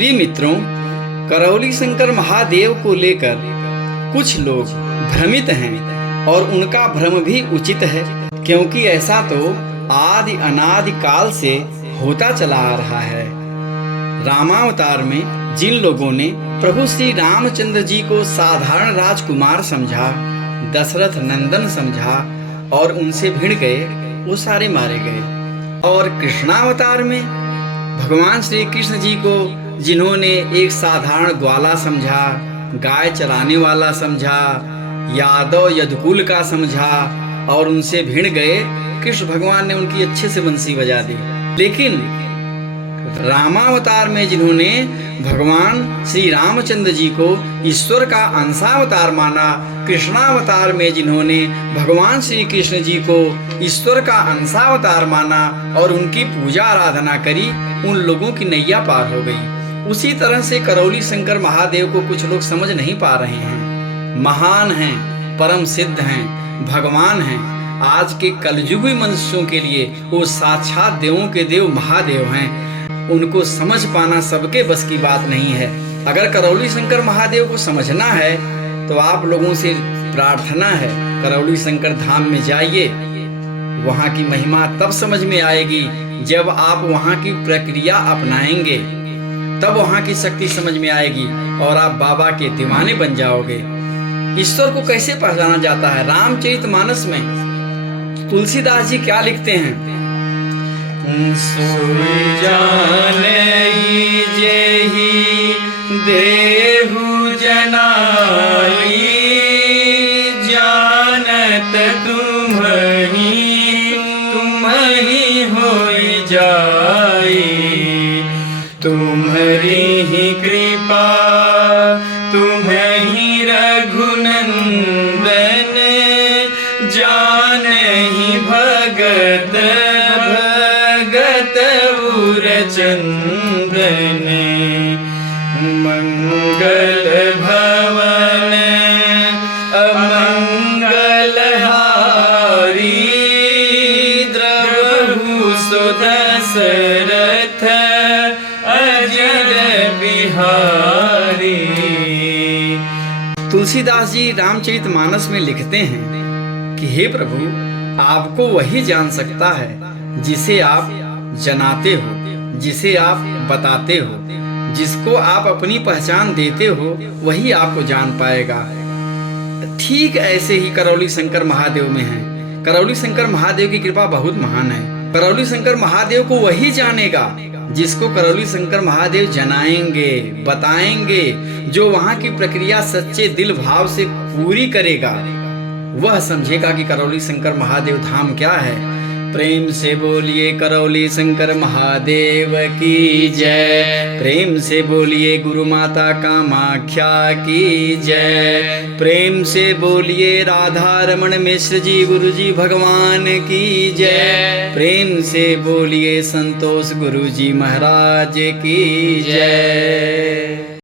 प्रिय मित्रों, करौली शंकर महादेव को लेकर कुछ लोग भ्रमित हैं और उनका भ्रम भी उचित है, क्योंकि ऐसा तो आदि अनादि काल से होता चला आ रहा है। रामावतार में जिन लोगों ने प्रभु श्री रामचंद्र जी को साधारण राजकुमार समझा, दशरथ नंदन समझा और उनसे भिड़ गए, वो सारे मारे गए। और कृष्णावतार में भगवान श्री कृष्ण जी को जिन्होंने एक साधारण ग्वाला समझा, गाय चराने वाला समझा, यादव यदुकुल का समझा और उनसे भिड़ गए, कृष्ण भगवान ने उनकी अच्छे से बंसी बजा दी। लेकिन रामावतार में जिन्होंने भगवान श्री रामचंद्र जी को ईश्वर का अंशावतार माना, कृष्णावतार में जिन्होंने भगवान श्री कृष्ण जी को ईश्वर का अंशावतार माना और उनकी पूजा आराधना करी, उन लोगों की नैया पार हो गई। उसी तरह से करौली शंकर महादेव को कुछ लोग समझ नहीं पा रहे हैं। महान हैं, परम सिद्ध हैं, भगवान हैं। आज के कलयुगी मनुष्यों के लिए वो साक्षात देवों के देव महादेव हैं। उनको समझ पाना सबके बस की बात नहीं है। अगर करौली शंकर महादेव को समझना है तो आप लोगों से प्रार्थना है, करौली शंकर धाम में जाइए। वहाँ की महिमा तब समझ में आएगी जब आप वहाँ की प्रक्रिया अपनाएंगे, तब वहाँ की शक्ति समझ में आएगी और आप बाबा के दीवाने बन जाओगे। ईश्वर को कैसे पहचाना जाता है? रामचरितमानस में तुलसीदास जी क्या लिखते हैं? सोई जानई जेहि देहु जनाई, जानत तुम्हि तुम्हि होई जाई। तुम्हारी ही कृपा तुम्हि रघुनंदन, जानहि भगत चंदन। मंगल भवन अमंगल हारी, द्रवहु सुदशरथ अजर बिहारी। तुलसीदास जी रामचरितमानस में लिखते हैं कि हे प्रभु, आपको वही जान सकता है जिसे आप जनाते हो, जिसे आप बताते हो, जिसको आप अपनी पहचान देते हो, वही आपको जान पाएगा। ठीक ऐसे ही करौली शंकर महादेव में है। करौली शंकर महादेव की कृपा बहुत महान है। करौली शंकर महादेव को वही जानेगा जिसको करौली शंकर महादेव जनाएंगे, बताएंगे। जो वहाँ की प्रक्रिया सच्चे दिल भाव से पूरी करेगा, वह समझेगा कि करौली शंकर महादेव धाम क्या है। प्रेम से बोलिए करौली शंकर महादेव की जय। प्रेम से बोलिए गुरु माता कामाख्या की जय। प्रेम से बोलिए राधा रमण मिश्र जी गुरु जी भगवान की जय। प्रेम से बोलिए संतोष गुरु जी महाराज की जय।